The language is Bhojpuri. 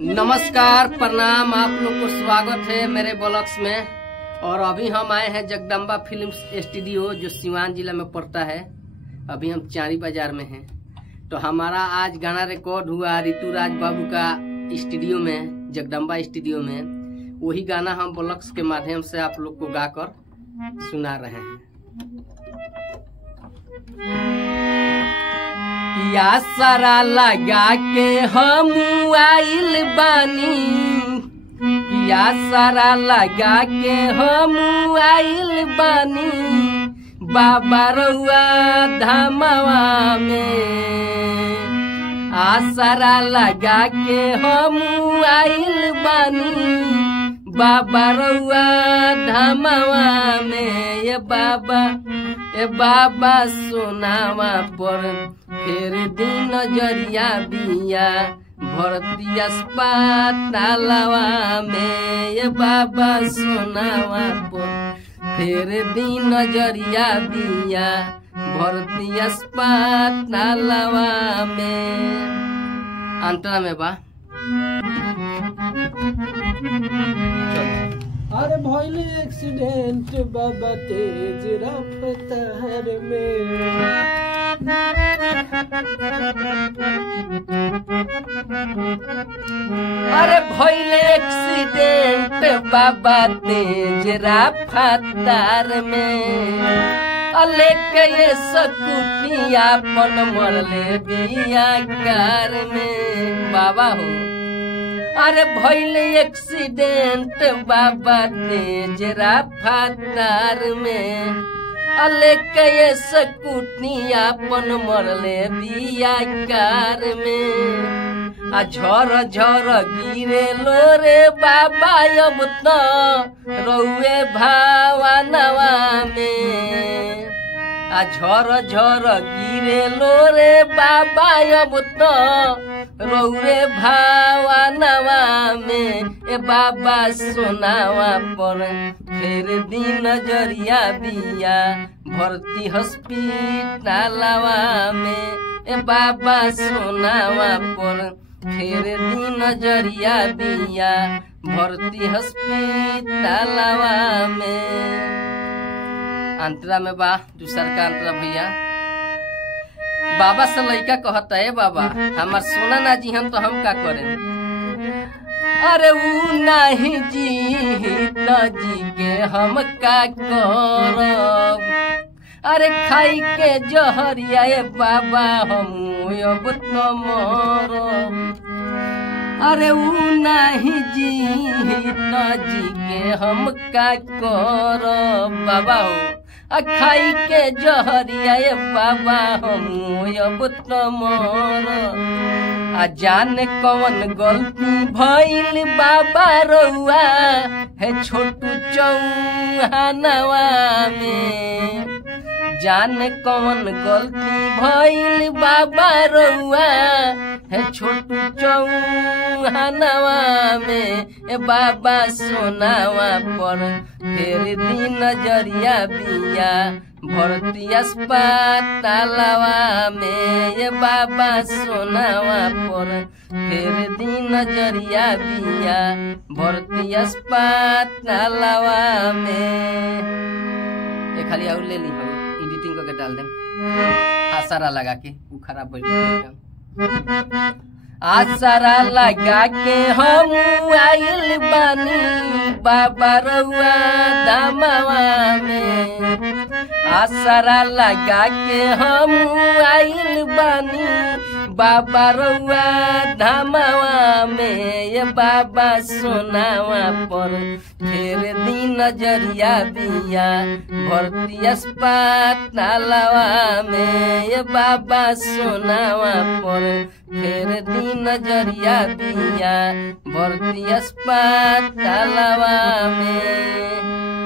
नमस्कार, प्रणाम। आप लोग को स्वागत है मेरे ब्लॉग्स में। और अभी हम आए हैं जगदम्बा फिल्म स्टूडियो जो सिवान जिला में पड़ता है। अभी हम चारी बाजार में हैं। तो हमारा आज गाना रिकॉर्ड हुआ ऋतुराज बाबू का स्टूडियो में, जगदम्बा स्टूडियो में। वही गाना हम ब्लॉग्स के माध्यम से आप लोग को गाकर सुना रहे हैं। या सारा लगा के हम आइल बानी, या सारा लगा के हम आइल बानी बाबा रउआ धामवा में। आसरा लगा के हम आइल बानी बाबा रउआ धामवा में। ए बाबा सोनावा पर फिर दिन नजरिया बिया भरती अस्पतालवा में। ये बाबा सोनावा पर फिर दिन नजरिया बिया भरती अस्पतालवा में। अंतरा में बा अरे भइले एक्सीडेंट बाबा तेज रफ्तार में। अरे भइले एक्सीडेंट बाबा तेज रफ्तार में। लेके ये सकुटिया पन मरले बिया कार में। बाबा हो अरे भइले एक्सीडेंट बाबा तेज रफ्तार में। लेके ये सकुटिया पन मरले बिया कार में। झर झर गिरे लो रे बाबा अब तो रउए भावनवा में। झर झर गिरे लो रे बाबा अब तो रउए भावनवा में। ए बाबा सोनावा पर फिर दिन नजरिया बिया भर्ती हॉस्पिटलवा में। ए बाबा सोनावा पर फिर दिन नजरिया बिया भर्ती हॉस्पिटलवा में। अंतरा में बा दूसर का अंतरा भैया। बाबा से लड़का कहता है बाबा हमार सोना ना जी हम तो हम का करें। अरे ऊ नहीं जी तो जी के हम का करब। अरे खाई के जहरिया बाबा हम अब तो मरब। अरे ऊ नहीं जी तो जी के हम का करब बाबा हो। खाई के जहरिया बाबा हम अब तो मरब। जाने कौन गलती भइल बाबा रउआ है छोटू चौहानवा में। जाने कौन गलती भइल बाबा रउआ है छोटू चौहानवा में। ए बाबा सोनावा पर फिर दिन नजरिया बिया भर्ती अस्पतालवा में। ये बाबा सोनावा पर फिर दिन नजरिया बिया भर्ती अस्पतालवा में। ये खाली और ले ली हो, एडिटिंग करके डाल दे। आसरा लगा के वो खराब हो जाएगा। आसरा लगा के हम आइल बानी बाबा रउआ धामवा में। आसरा लगा के हम आइल बानी बाबा रउआ धामवा में। ये बाबा सोनावा पर फिर दिन नजरिया बिया भर्ती अस्पतालवा में। ये बाबा सोनावा पर फिर दिन नजरिया बिया भर्ती अस्पतालवा में।